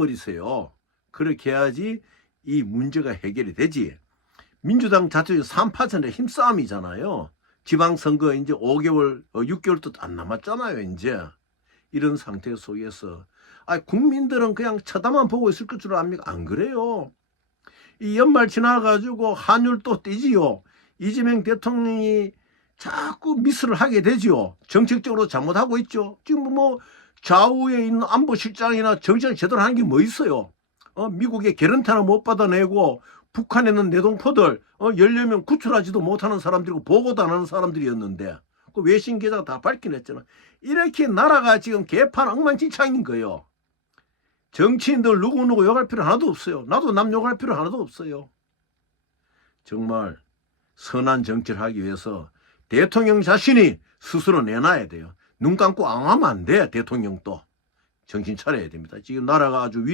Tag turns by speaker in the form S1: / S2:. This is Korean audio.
S1: 버리세요. 그렇게 해야지 이 문제가 해결이 되지. 민주당 자체의 3파전의 힘싸움이잖아요. 지방선거 이제 5개월, 어, 6개월도 안 남았잖아요, 이제. 이런 상태 속에서. 아, 국민들은 그냥 쳐다만 보고 있을 것 줄 압니까? 안 그래요. 이 연말 지나가지고 환율 또 뛰지요. 이재명 대통령이 자꾸 미스를 하게 되지요. 정책적으로 잘못하고 있죠. 지금 뭐 좌우에 있는 안보실장이나 정책 제대로 하는 게 뭐 있어요. 어, 미국에 개런티나 못 받아내고 북한에 있는 내동포들 어, 10명 구출하지도 못하는 사람들이고 보고도 안 하는 사람들이었는데 그 외신 기자가 다 밝혀냈잖아. 이렇게 나라가 지금 개판 엉망진창인 거예요. 정치인들 누구누구 욕할 필요 하나도 없어요. 나도 남 욕할 필요 하나도 없어요. 정말 선한 정치를 하기 위해서 대통령 자신이 스스로 내놔야 돼요. 눈 감고 앙하면 안 돼, 대통령도. 정신 차려야 됩니다. 지금 나라가 아주 위